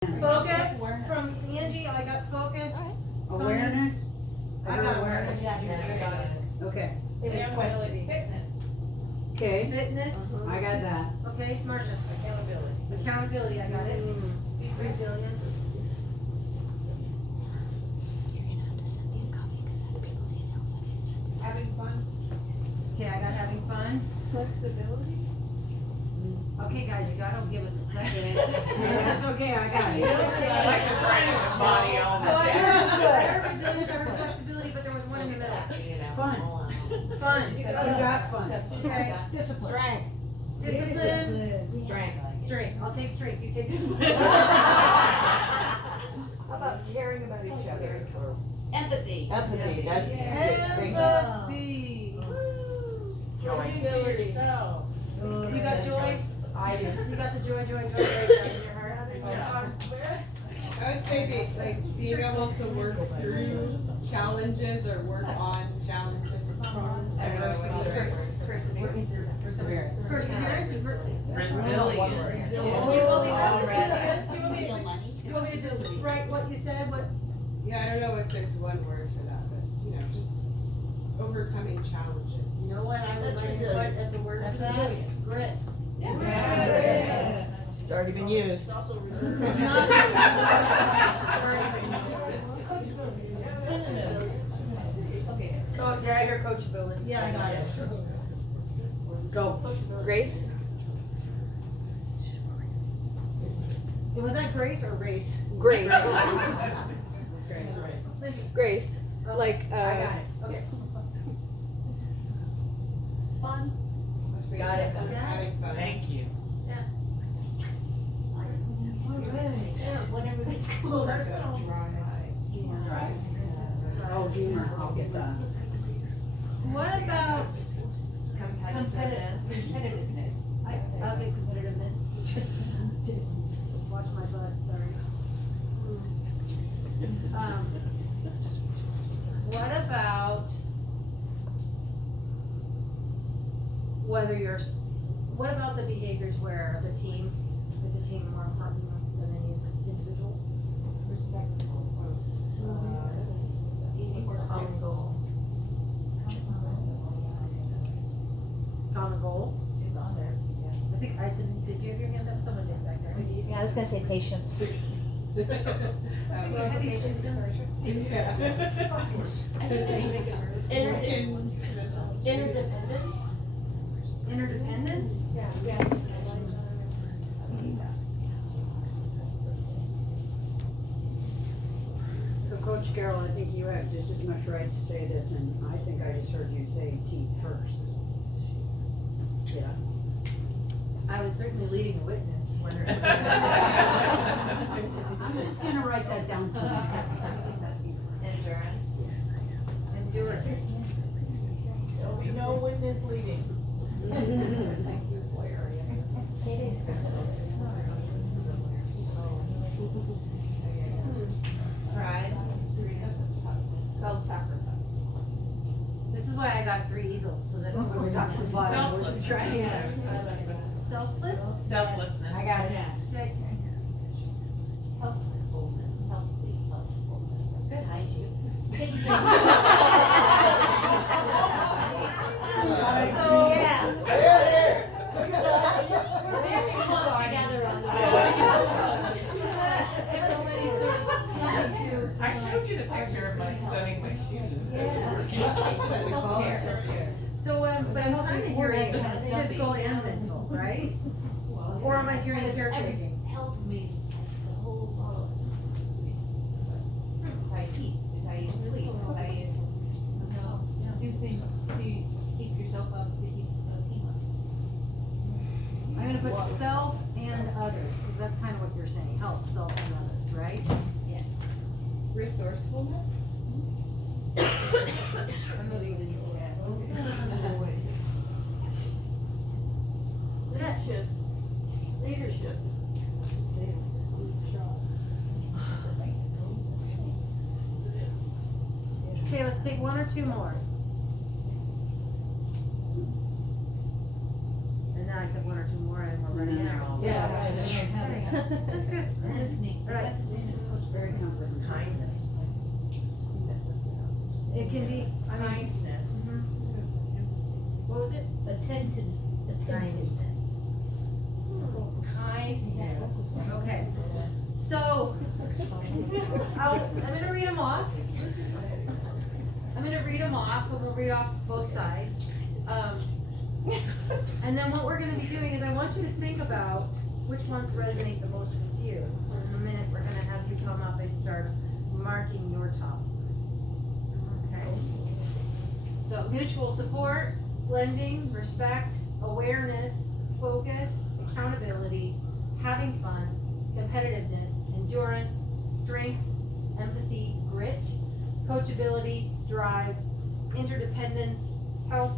Focus from Angie, I got focus. Awareness? I got awareness. Okay. It was question. Fitness. Okay, Fitness. I got that. Okay, Marcia. Accountability. Accountability, I got it. Resilient. You're gonna have to send me a copy because other people's emails have been sent. Having fun. Okay, I got having fun. Flexibility. Okay, guys, you gotta give us a second. That's okay, I got it. I like to try to body all So I the heard resilience, I heard flexibility, but there was one in the middle. Fun. Fun. You got fun. Okay. Discipline. Discipline. Strength. Strength. I'll take strength. You take discipline. How about caring about each other? Empathy. Empathy, that's good. Thank you. Empathy. Joy. To yourself. You got joy? I do. You got the joy right down in your heart? I would say being able to work through challenges or work on challenges. I don't know what the right word. Perseverance. Perseverance is Resilient. You want me to just write what you said? What? Yeah, I don't know if there's one word for that, but just overcoming challenges. You know what? I would like to put as a word for that. Grit. It's already been used. It's not. Okay. Oh, yeah, I heard coachability. Yeah, I got it. Go. Grace? Was that grace or race? Grace. Grace. Grace. Like, I got it. Okay. Fun. Got it. Having fun. Thank you. Whenever it's cool. Oh, humor, I'll get that. What about competitiveness? I'll get competitiveness. Watch my butt, sorry. What about what about the behaviors where the team is a team more important than any individual? Common goal. It's on there. I think did you have your hand up? Someone did back there. Yeah, I was gonna say patience. Interdependence? Interdependence? So Coach Carroll, I think you have just as much right to say this, and I think I just heard you say team first. Yeah. I was certainly leading a witness, wondering. I'm just gonna write that down for you. Endurance. Endurance. So we know when is leading. Pride. Self-sacrifice. This is why I got 3 easels, so that when we're talking about it, we're just trying. Selfless? Selflessness. I got it. Okay. Good hygiene. So, yeah. We're very close together on So many sort of I showed you the picture of my setting my shoes. So, but I'm kind of hearing physical and mental, right? Or am I hearing caretaking? Health means the whole bottle. It's how you eat, it's how you sleep, it's how you, do things to keep yourself up, to keep the team up. I'm gonna put self and others, because that's kind of what you're saying, health, self and others, right? Yes. Resourcefulness. I'm moving to these. Leadership. Leadership. Okay, let's take 1 or 2 more. And then I guys have one or two more and we're running out. Yeah. That's good. That's neat. Right. Very comprehensive. Kindness. It can be, I mean, Kindness. mhm. What was it? Attentiveness. Kindness. Okay. So, I'm gonna read them off. I'm gonna read them off, and we'll read off both sides. And then what we're gonna be doing is I want you to think about which ones resonate the most with you. In a minute, we're gonna have you come up and start marking your top. Okay? So mutual support, blending, respect, awareness, focus, accountability, having fun, competitiveness, endurance, strength, empathy, grit, coachability, drive, interdependence, health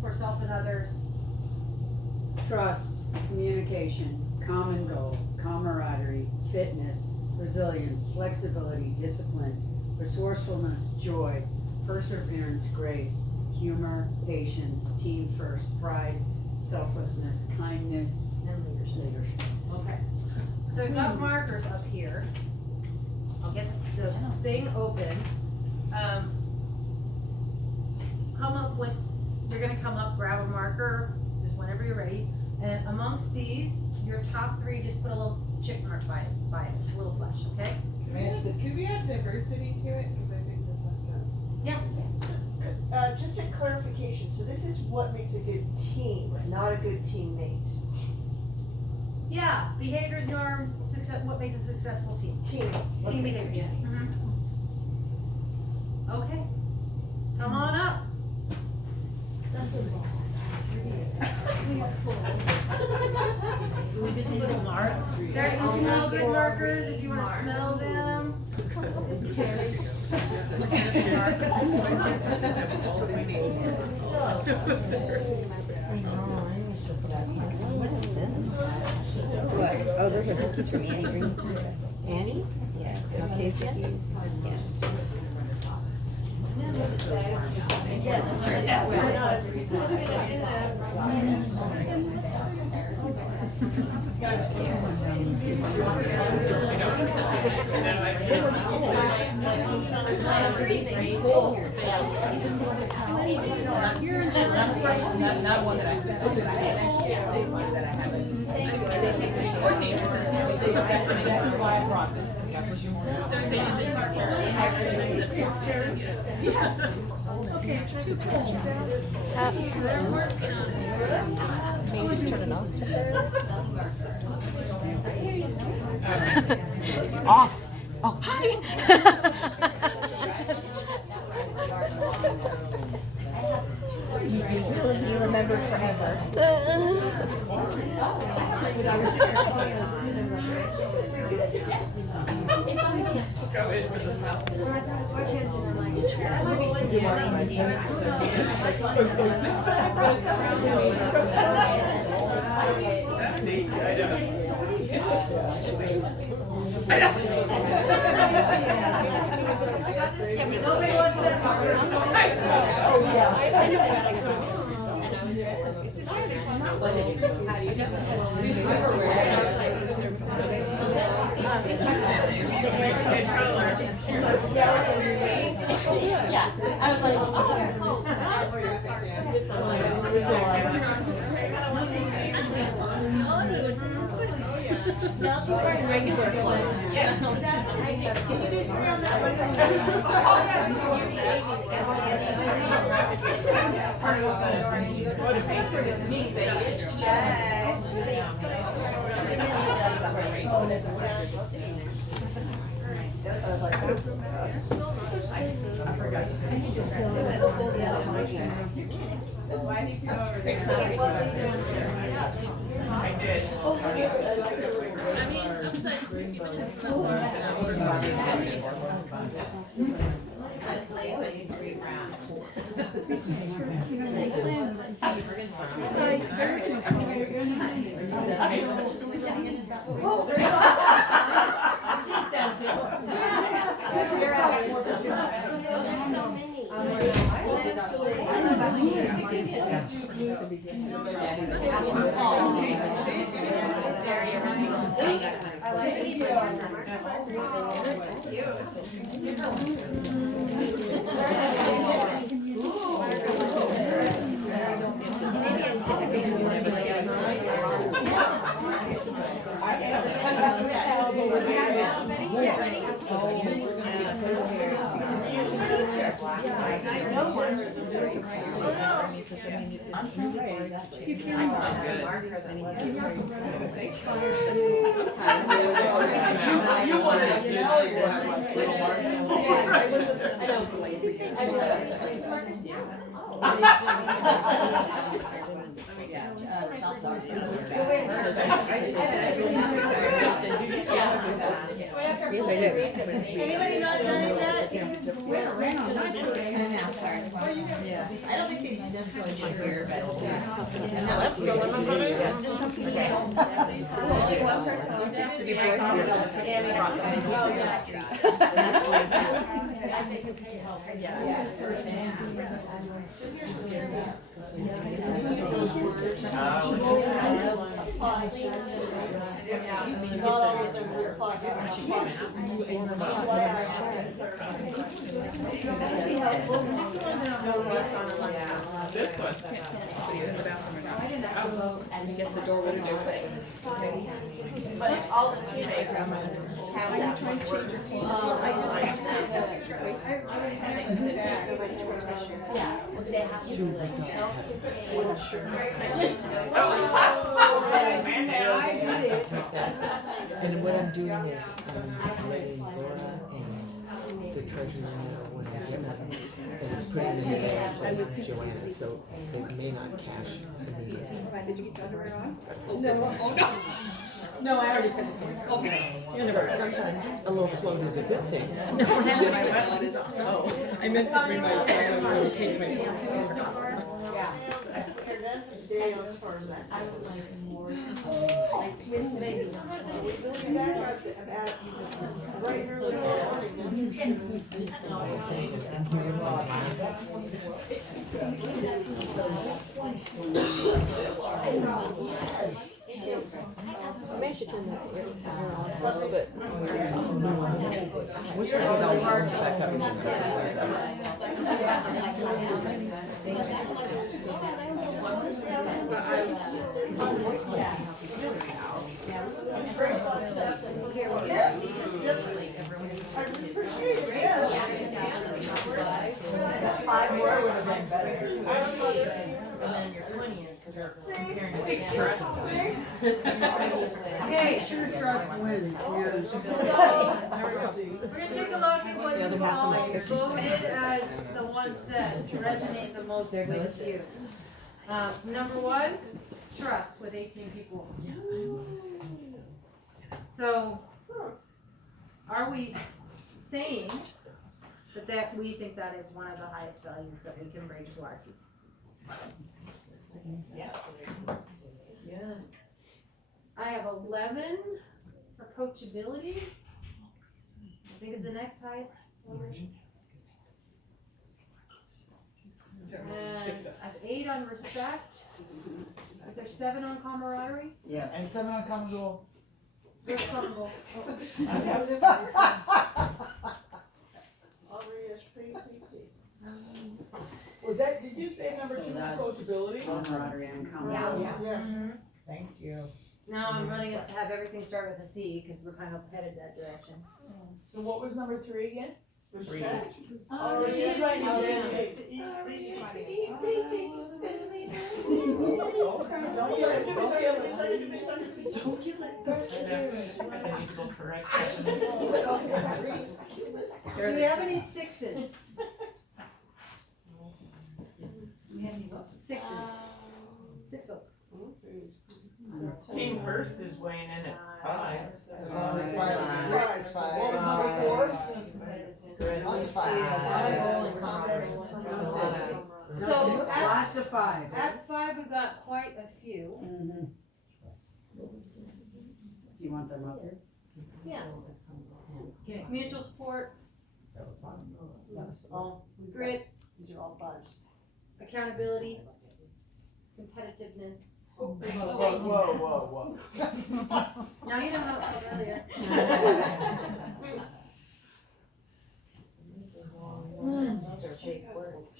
for self and others. Trust, communication, common goal, camaraderie, fitness, resilience, flexibility, discipline, resourcefulness, joy, perseverance, grace, humor, patience, team first, pride, selflessness, kindness, And leadership. Okay. So I've got markers up here. I'll get the thing open. Come up with, you're gonna come up, grab a marker, just whenever you're ready. And amongst these, your top three, just put a little check mark by it, just a little slash, okay? Could we add diversity to it? Cause I think that's Just a clarification, so this is what makes a good team, not a good teammate. Yeah, behaviors, norms, success, what makes a successful team? Team. Team behavior, yeah. Okay, come on up. There's some smell good markers if you wanna smell them. What? Oh, those are cookies from Annie Green. Annie? Yeah. Okay, Not one that I said. One that I haven't. Or the interests here. So that's exactly why I brought them. Yes. Okay, it's too cold. Can you just turn it off? Off. Oh, hi. You remember forever. Yeah, I was like, oh, now she's wearing regular clothes. Can you do three on that why do you go over there? I did. She's down too. You're out. Anybody not done that? I don't think they necessarily should hear, I guess the door wouldn't open. But it's all the teammates have that. Trying to change your team. Yeah, they have to be like And what I'm doing is I'm letting Laura and the treasurer know when I get them, and I'm putting them there to Joanna, so they may not cash immediately. Did you get treasurer on? No, I already put it. Okay. Sometimes a little float is a good thing. Oh, I meant to bring my, I was going to change my pants. As far as that. I was like more, like twin babies. Right early I'm hearing my glasses. Maybe I should turn that air on a little bit. What's that about hard to back up? Five more would have been better. And then you're 20 because you're comparing it. Hey, sure trust wins. We're gonna take a look at what you all voted as the ones that resonate the most with you. Number one, trust with 18 people. So, are we saying that we think that is one of the highest values that we can bring to our team? Yes. Yeah. I have 11 for coachability. I think it's the next highest. And I have 8 on respect. Is there 7 on camaraderie? Yes. And 7 on common goal. Where's common goal? Was that, did you say number 2 coachability? Camaraderie and camaraderie. Yeah. Mhm. Thank you. Now I'm running us to have everything start with a C because we're kind of headed that direction. So what was number 3 again? Respect. Oh, she's yes. right, Oh, you yeah. did. Don't kill it, don't kill it. Don't kill it. Do we have any 6s? We have any votes? 6s. 6 votes. Team first is weighing in at 5. What was number 4? So Lots of five. at 5 we've got quite a few. Mhm. Do you want them up here? Yeah. Mutual support, All, grit, these are all 5s. accountability, competitiveness, Whoa. Now you know how it felt earlier. Those are big words.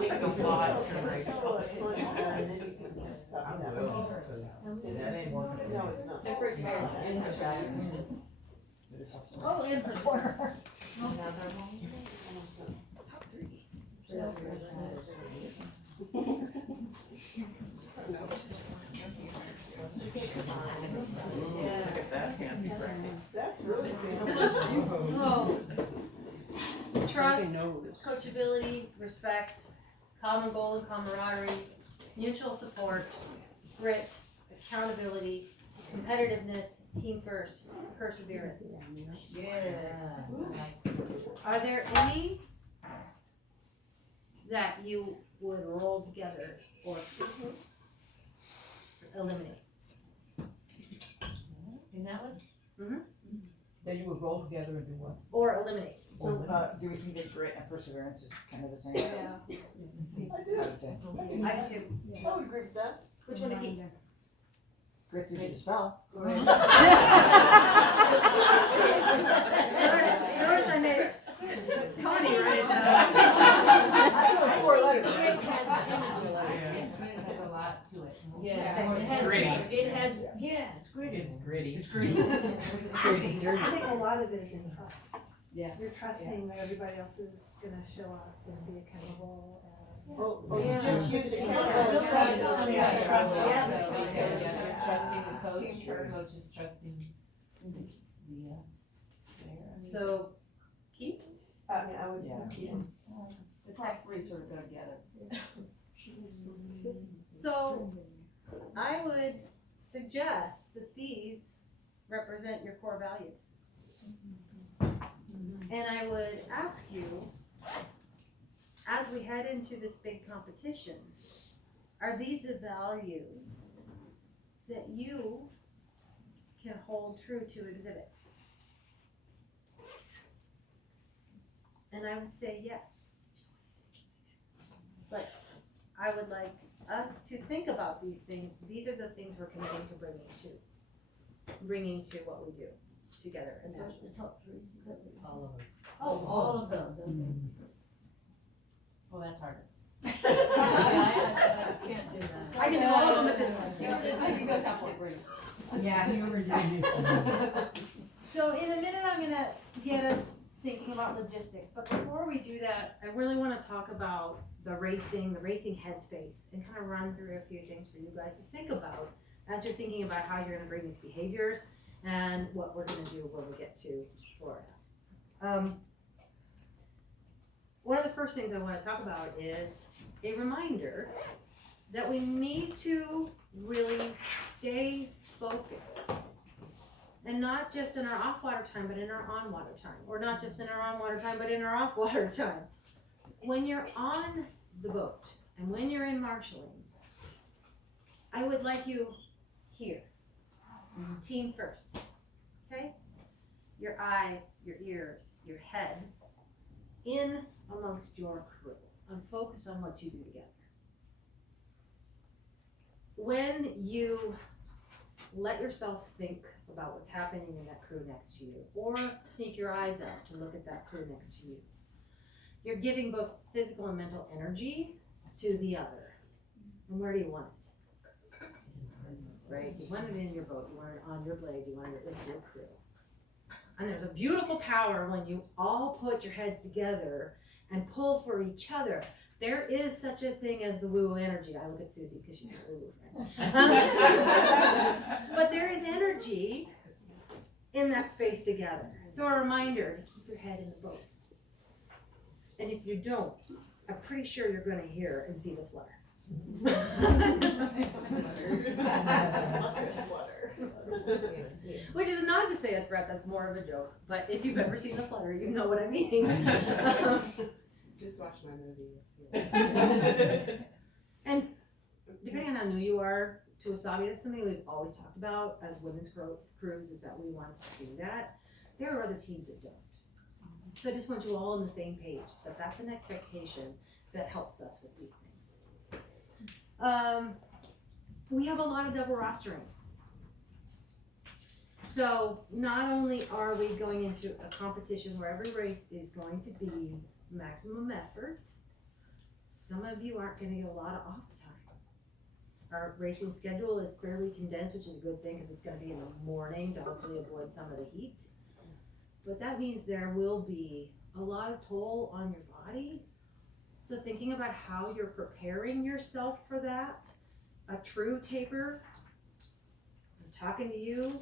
Takes a lot to write. That ain't working. No, it's not. The first year. Oh, in person. Look at that handy frame. That's really Oh. Trust, coachability, respect, common goal and camaraderie, mutual support, grit, accountability, competitiveness, team first, perseverance. Yes. Are there any that you would roll together or eliminate? In that list? That you would roll together and do what? Or eliminate? So, do we think that grit and perseverance is kind of the same? Yeah. I would say. I do too. I would agree with that. Which one to keep? Grit's easy to spell. Yours I made. Connie, right? That's only 4 letters. It has a lot to it. Yeah. It has, Gritty. it has, yeah, it's gritty. It's gritty. It's gritty. I think a lot of it is in trust. Yeah. You're trusting that everybody else is gonna show up and be accountable and. Well, you just use it. Trusting the coach, coach is trusting the, So, keep? I would, Yeah. the tech freaks are gonna get it. So, I would suggest that these represent your core values. And I would ask you, as we head into this big competition, are these the values that you can hold true to exhibit? And I would say yes. But I would like us to think about these things. These are the things we're committing to bringing to what we do together. And the top three. All of them. oh, All of those, okay. Well, that's harder. I can't do that. I can do all of them at this time. I can go top four, Brady. Yeah. So in a minute, I'm gonna get us thinking about logistics, but before we do that, I really wanna talk about the racing headspace, and kind of run through a few things for you guys to think about as you're thinking about how you're gonna bring these behaviors and what we're gonna do when we get to Florida. One of the first things I wanna talk about is a reminder that we need to really stay focused. And not just in our off-water time, but in our on-water time. Or not just in our on-water time, but in our off-water time. When you're on the boat, and when you're in marshalling, I would like you here. Team first, okay? Your eyes, your ears, your head, in amongst your crew. And focus on what you do together. When you let yourself think about what's happening in that crew next to you, or sneak your eyes out to look at that crew next to you, you're giving both physical and mental energy to the other. And where do you want it? Right? You want it in your boat, you want it on your blade, you want it with your crew. And there's a beautiful power when you all put your heads together and pull for each other. There is such a thing as the woo energy. I look at Susie because she's a woo friend. But there is energy in that space together. So a reminder to keep your head in the boat. And if you don't, I'm pretty sure you're going to hear and see the flutter. Which is not to say a threat, that's more of a joke. But if you've ever seen the flutter, you know what I mean. Just watch my movie. And depending on how new you are to wasabi, that's something we've always talked about as women's crews, is that we want to do that. There are other teams that don't. So I just want you all on the same page, that that's an expectation that helps us with these things. We have a lot of double rostering. So not only are we going into a competition where every race is going to be maximum effort, some of you aren't gonna get a lot of off time. Our racing schedule is fairly condensed, which is a good thing because it's gonna be in the morning to hopefully avoid some of the heat. But that means there will be a lot of toll on your body. So thinking about how you're preparing yourself for that, a true taper, I'm talking to you.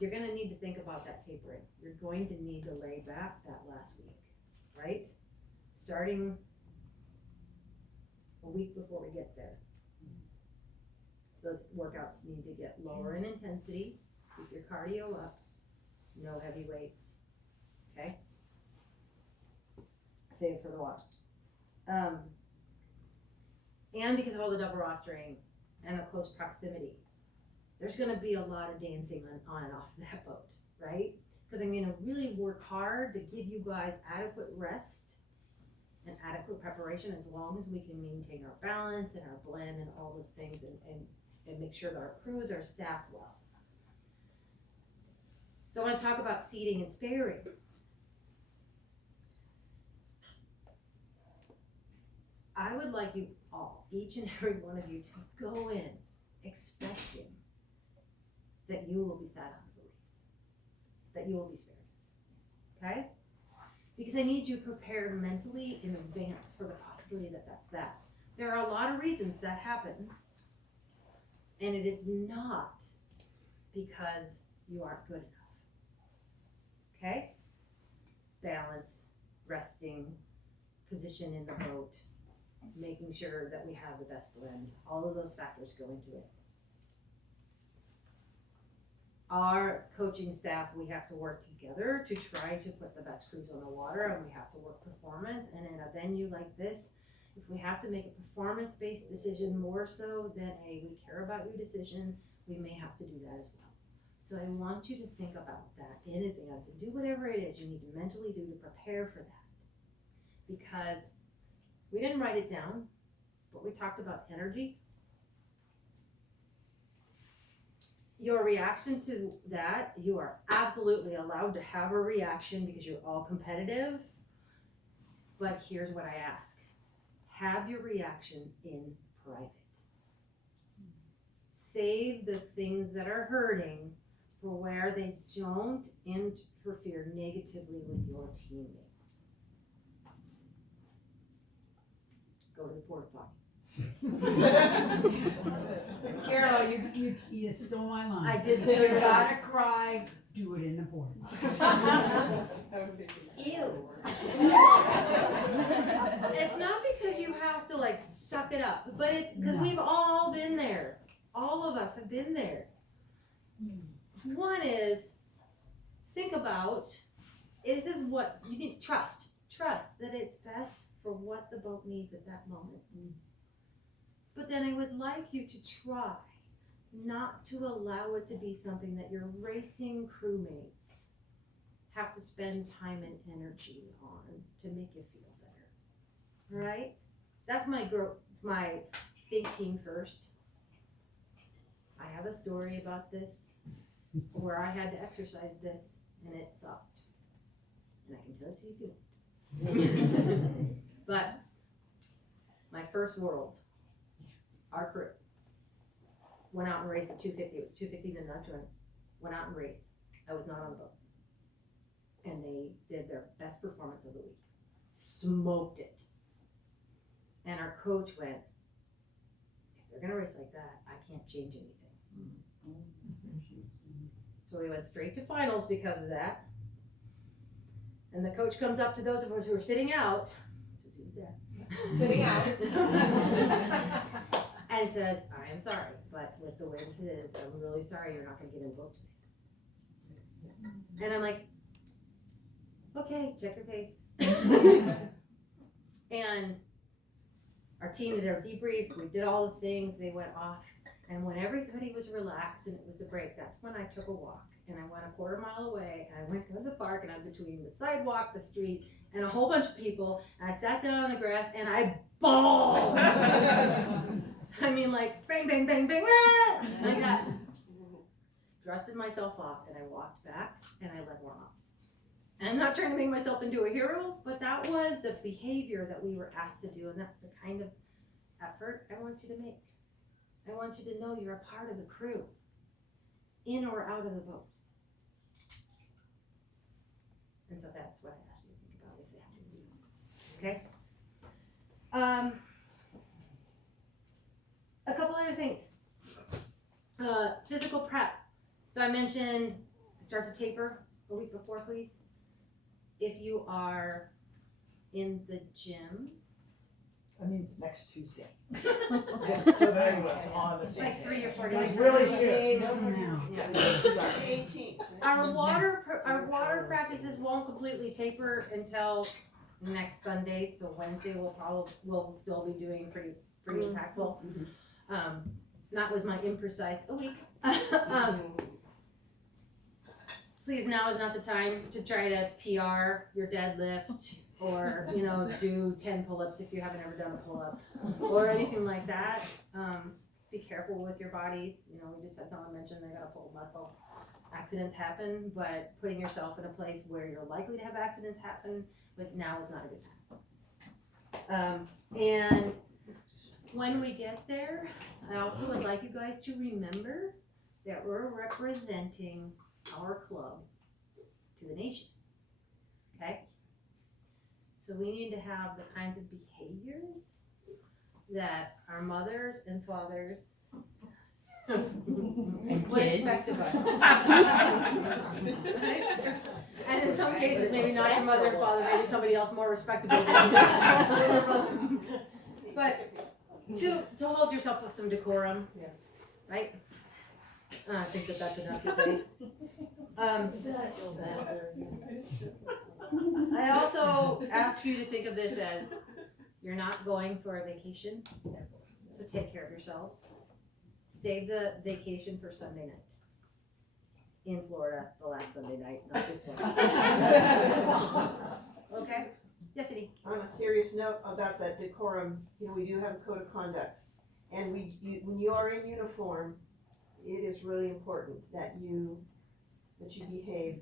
You're gonna need to think about that tapering. You're going to need to lay back that last week, right? Starting a week before we get there. Those workouts need to get lower in intensity, keep your cardio up, no heavy weights, okay? Save it for the water. And because of all the double rostering and the close proximity, there's gonna be a lot of dancing on and off that boat, right? Because I'm gonna really work hard to give you guys adequate rest and adequate preparation as long as we can maintain our balance and our blend and all those things and make sure that our crews are staffed well. So I wanna talk about seating and sparing. I would like you all, each and every one of you, to go in expecting that you will be sat on the race, that you will be spared, okay? Because I need you prepared mentally in advance for the possibility that that's that. There are a lot of reasons that happens, and it is not because you aren't good enough, okay? Balance, resting, position in the boat, making sure that we have the best blend, all of those factors go into it. Our coaching staff, we have to work together to try to put the best crews on the water, and we have to work performance. And in a venue like this, if we have to make a performance-based decision more so than a we care about you decision, we may have to do that as well. So I want you to think about that in advance and do whatever it is you need to mentally do to prepare for that. Because we didn't write it down, but we talked about energy. Your reaction to that, you are absolutely allowed to have a reaction because you're all competitive. But here's what I ask. Have your reaction in private. Save the things that are hurting for where they don't interfere negatively with your teammates. Go to the porta potty. Carol, you stole my line. I did If say you that. gotta cry, do it in the porta. Ew. It's not because you have to like suck it up, but it's because No. we've all been there. All of us have been there. One is, think about, this is what you need, trust that it's best for what the boat needs at that moment. But then I would like you to try not to allow it to be something that your racing crewmates have to spend time and energy on to make you feel better. All right? That's my think team first. I have a story about this where I had to exercise this and it sucked. And I can tell it to you too. But my first Worlds, our crew went out and raced at 250. It was 250 to nocturne. Went out and raced. I was not on the boat. And they did their best performance of the week. Smoked it. And our coach went, if they're gonna race like that, I can't change anything. So we went straight to finals because of that. And the coach comes up to those of us who were sitting out. Susie's there. Sitting out. And says, I am sorry, but with the way this is, I'm really sorry you're not gonna get in the boat today. And I'm like, okay, check your face. And our team did our debrief, we did all the things, they went off. And when everybody was relaxed and it was a break, that's when I took a walk and I went a quarter mile away, and I went to the park, and I'm between the sidewalk, the street, and a whole bunch of people, and I sat down on the grass, and I bawled. I mean, like, bang, bang, bang, bang, ah! Like that. Dusted myself off, and I walked back, and I led warm-ups. And I'm not trying to make myself into a hero, but that was the behavior that we were asked to do, and that's the kind of effort I want you to make. I want you to know you're a part of the crew, in or out of the boat. And so that's what I asked you to think about if that is you. Okay? A couple other things. Physical prep. So I mentioned start to taper a week before, please. If you are in the gym, That means next Tuesday. Just so that everyone's on the same like page. 3 or 4 Like days. really Days soon. from now. Our water practices won't completely taper until next Sunday, so Wednesday we'll still be doing pretty impactful. That was my imprecise a week. Please, now is not the time to try to PR your deadlift or, do 10 pull-ups if you haven't ever done a pull-up or anything like that. Be careful with your bodies. We just had someone mention they got a pull muscle. Accidents happen, but putting yourself in a place where you're likely to have accidents happen, but now is not a good time. And when we get there, I also would like you guys to remember that we're representing our club to the nation. Okay? So we need to have the kinds of behaviors that our mothers and fathers would expect of us. Right? And in some cases, maybe not your mother and father, maybe somebody else more respectable than you. But to hold yourself with some decorum, Yes. right? I think that's enough to say. I also ask you to think of this as you're not going for a vacation, so take care of yourselves. Save the vacation for Sunday night. In Florida, the last Sunday night, not this one. Okay? Yes, Eddie? On a serious note about that decorum, we do have a code of conduct. And when you are in uniform, it is really important that you behave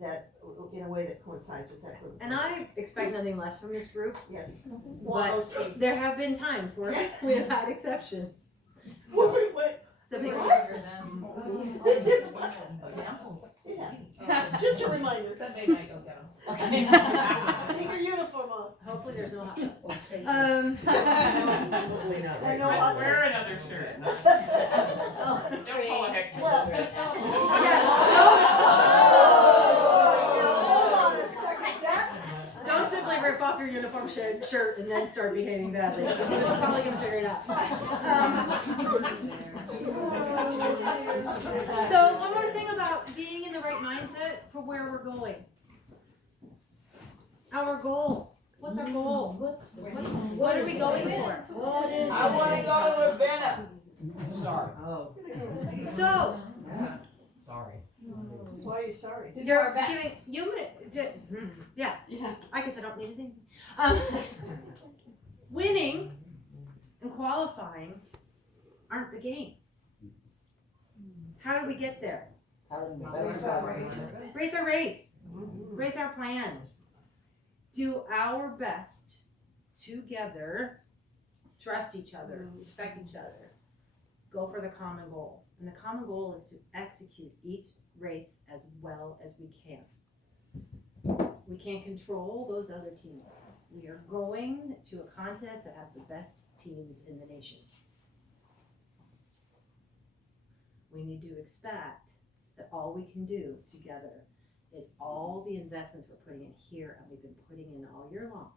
that in a way that coincides with that code of And conduct. I expect nothing less from this group, Yes. but there have been times where we have had exceptions. What? Something Yeah. Just a reminder. Sunday night, go get 'em. Take your uniform off. Hopefully there's no hot tubs. Probably not And right no now. hot Wear another shirt. Well, Don't pull a heck. well. Hold on a second, that. Don't simply rip off your uniform shirt and then start behaving badly. You're probably gonna figure it out. So one more thing about being in the right mindset for where we're going. Our goal. What's our goal? What are we going for? I wanna go to Ravenna. Sorry. So Sorry. Why are you sorry? you're giving yeah. I guess I don't need to say anything. Winning and qualifying aren't the game. How do we get there? Raise our race. Raise our plan. Do our best together. Trust each other. Respect each other. Go for the common goal. And the common goal is to execute each race as well as we can. We can't control those other teams. We are going to a contest that has the best teams in the nation. We need to expect that all we can do together is all the investments we're putting in here and we've been putting in all year long.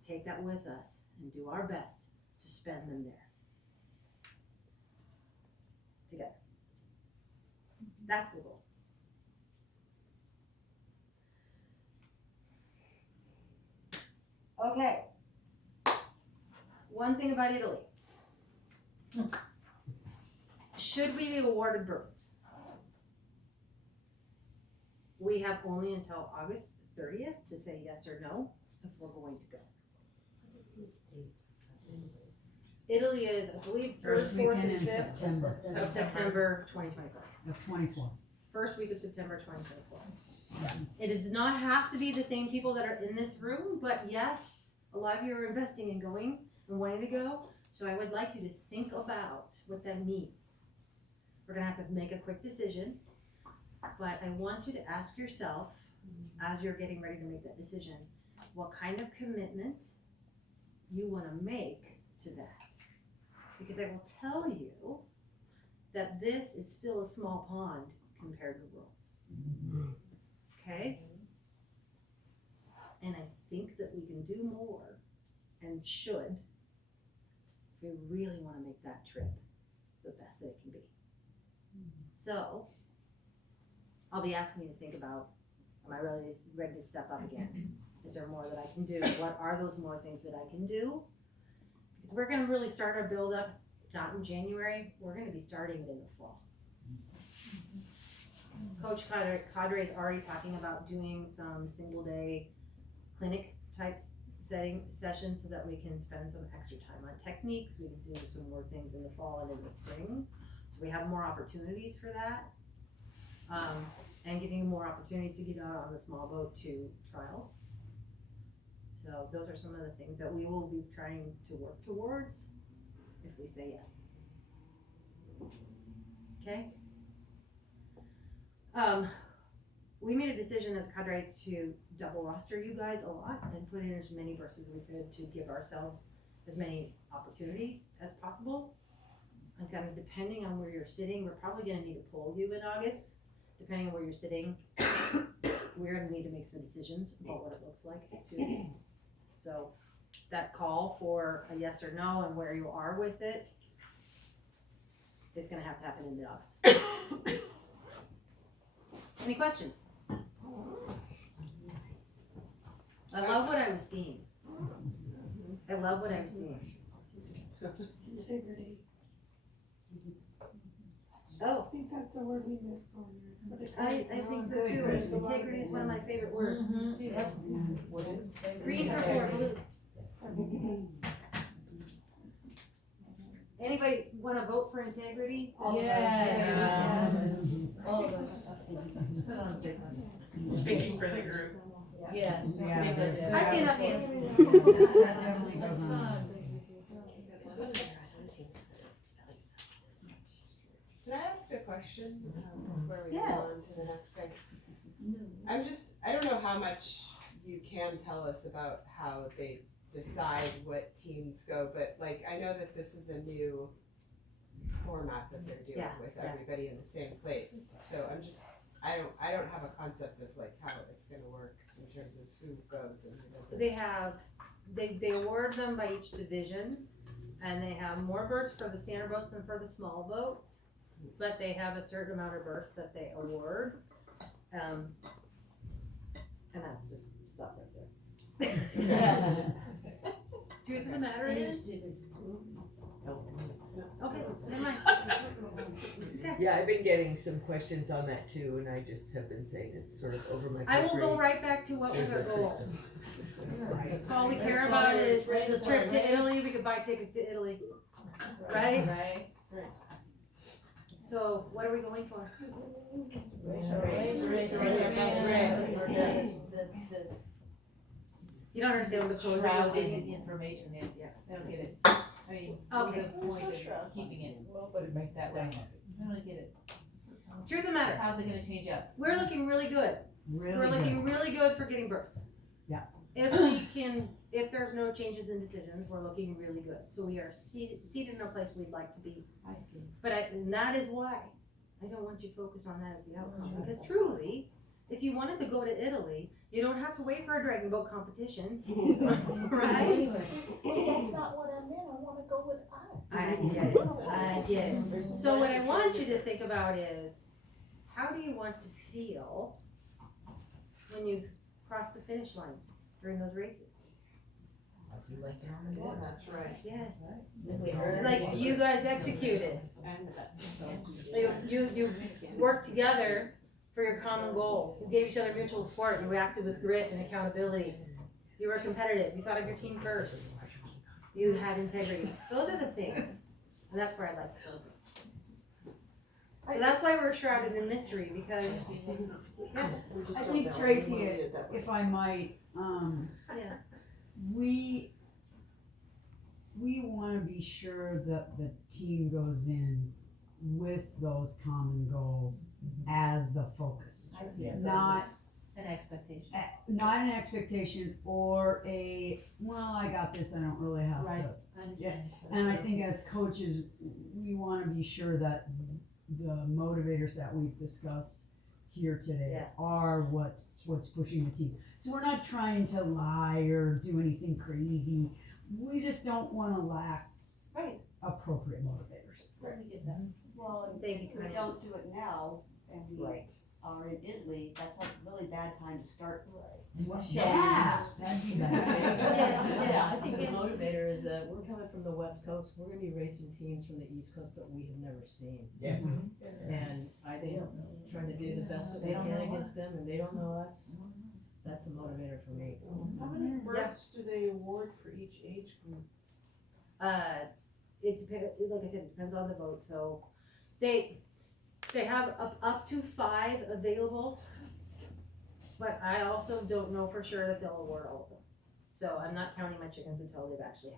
To take that with us and do our best to spend them there. Together. That's the goal. Okay. One thing about Italy. Should we be awarded berths? we have only until August 30th to say yes or no if we're going to go. Italy is, I believe, First 3rd, 4th, weekend and in 5th September, of September 2024. the 24th. First week of September 2024. It does not have to be the same people that are in this room, but yes, a lot of you are investing in going and wanting to go. So I would like you to think about what that means. We're gonna have to make a quick decision, but I want you to ask yourself, as you're getting ready to make that decision, what kind of commitment you wanna make to that. Because I will tell you that this is still a small pond compared to Worlds. Okay? And I think that we can do more and should if we really want to make that trip the best that it can be. So, I'll be asking you to think about, am I really ready to step up again? Is there more that I can do? What are those more things that I can do? Because we're gonna really start our build up, not in January, we're gonna be starting it in the fall. Coach Cadre is already talking about doing some single day clinic type sessions so that we can spend some extra time on techniques. We can do some more things in the fall and in the spring. So we have more opportunities for that. And giving you more opportunities to get out on the small boat to trial. So those are some of the things that we will be trying to work towards if we say yes. Okay? We made a decision as cadre to double roster you guys a lot and put in as many berths as we could to give ourselves as many opportunities as possible. And kind of depending on where you're sitting, we're probably gonna need to pull you in August. Depending on where you're sitting, we're gonna need to make some decisions about what it looks like too. So that call for a yes or no and where you are with it is gonna have to happen in mid-August. Any questions? I love what I was seeing. I love what I was seeing. Integrity. Oh, I think that's a word we missed on there. I think so too. Integrity is one of my favorite words. Yep. Green or blue? Anybody wanna vote for integrity? Yes. All of us. Speaking for the group. Yes. I see enough hands. That's fine. Can I ask a question before we go Yes. on to the next thing? I don't know how much you can tell us about how they decide what teams go, but like, I know that this is a new format that they're doing Yeah, with yeah. everybody in the same place. So I don't have a concept of like how it's gonna work in terms of who goes and who doesn't. They award them by each division, and they have more berths for the standard boats than for the small boats, but they have a certain amount of berths that they award. And I'll just stop right there. Truth of the matter is, okay, never mind. Yeah, I've been getting some questions on that too, and I just have been saying it's sort of over my I will go grade. right back to what was There's our a goal. system. All we care about is the trip to Italy, we could buy tickets to Italy, right? Right. So what are we going for? You don't understand what the code is. Shrouding the information is, yeah, I don't get it. I mean, what's Okay. the point of keeping it that way? I don't get it. Truth of the matter, How's it gonna change us? we're looking really good. We're Really good. looking really good for getting berths. Yeah. If there's no changes in decisions, we're looking really good. So we are seated in a place we'd like to be. I see. And that is why I don't want you to focus on that as the outcome. Because truly, if you wanted to go to Italy, you don't have to wait for a dragon boat competition, right? That's not what I meant, I wanna go with us. I get it. So what I want you to think about is, how do you want to feel when you've crossed the finish line during those races? That's right. Yeah. It's like you guys executed. Like, you worked together for your common goals. You gave each other mutual support, you acted with grit and accountability. You were competitive, you thought of your team first. You had integrity. Those are the things, and that's where I like to focus. So that's why we're shrouded in mystery, because, yeah, I think Tracy, if I might, yeah. we wanna be sure that the team goes in with those common goals as the focus. I see it. Not, An expectation. not an expectation or a, well, I got this, I don't really have Right. to. I understand. And I think as coaches, we wanna be sure that the motivators that we've discussed here today Yeah. are what's pushing the team. So we're not trying to lie or do anything crazy. We just don't wanna lack Right. appropriate motivators. We get that. Well, and Thank you, if we Connie. don't do it now, and we Right. are in Italy, that's a really bad time to start. Yeah, that'd be bad. Yeah, I think the motivator is that we're coming from the West Coast, we're gonna be racing teams from the East Coast that we have never seen. Yeah. And I think trying to do the best that we can against them, and they don't know us, that's a motivator for me. How many berths do they award for each age group? It depends, like I said, it depends on the vote, so they have up to 5 available, but I also don't know for sure that they'll award all of them. So I'm not counting my chickens until they've actually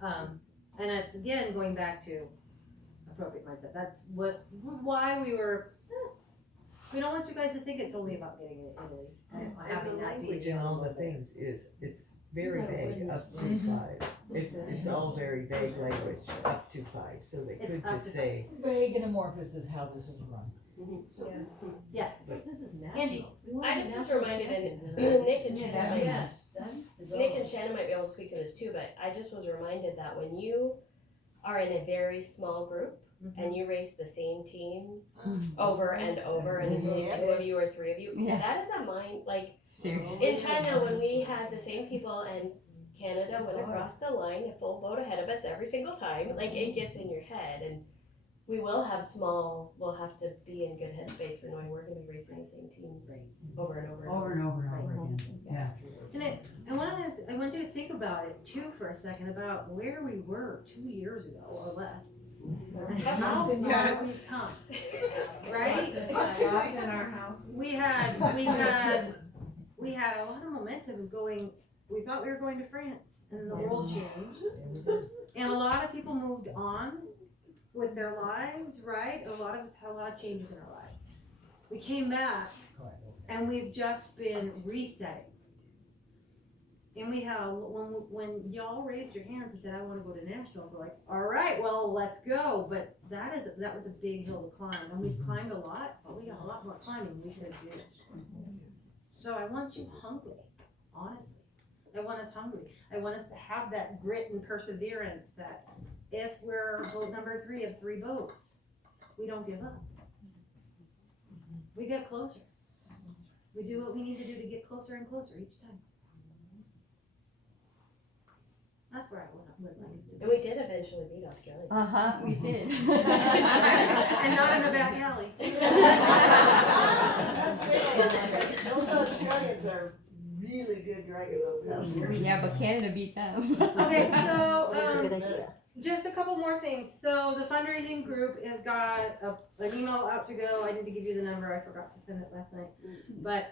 hatched. And it's again, going back to appropriate mindset, that's why we were, we don't want you guys to think it's only about getting it in Italy. And having the that be language and all the things is, it's very vague, up to 5. It's all very vague language, up to 5, so they It's could up just to say, Vague and amorphous is how this is run. Yes. This is Angie, nationals. We wanna I be just was national reminded, champions in and it. Nick and Yeah, Shannon that'd might, be Yes, that's the goal. Nick and Shannon might be able to speak to this too, but I just was reminded that when you are in a very small group and you race the same team over and over and it's only 2 of you or 3 of you, Yeah. that is a mind, like, Seriously. in China, when we had the same people and Canada went across the line a full boat ahead of us every single time, like, it gets in your head, and we will have we'll have to be in good headspace for knowing we're gonna be racing the same teams over and over and Over over. and over and over again, yeah. And I want you to think about it too for a second, about where we were 2 years ago or less. And how far we've come, right? In our house. We had a lot of momentum going, we thought we were going to France and the world changed. And a lot of people moved on with their lives, right? A lot of us had a lot of changes in our lives. We came back and we've just been resetting. And we had, when y'all raised your hands and said, I wanna go to national, we're like, all right, well, let's go. But that was a big hill to climb, and we've climbed a lot, but we got a lot more climbing we could do. So I want you hungry, honestly. I want us hungry. I want us to have that grit and perseverance that if we're boat number 3 of 3 boats, we don't give up. We get closer. We do what we need to do to get closer and closer each time. That's where I would like us to be. And we did eventually beat Australia. Uh-huh, we did. And not in a back alley. Those Australians are really good dragon boat. Yeah, but Canada beat them. Okay, so, That's a good idea. just a couple more things. So the fundraising group has got an email out to go. I need to give you the number. I forgot to send it last night. But,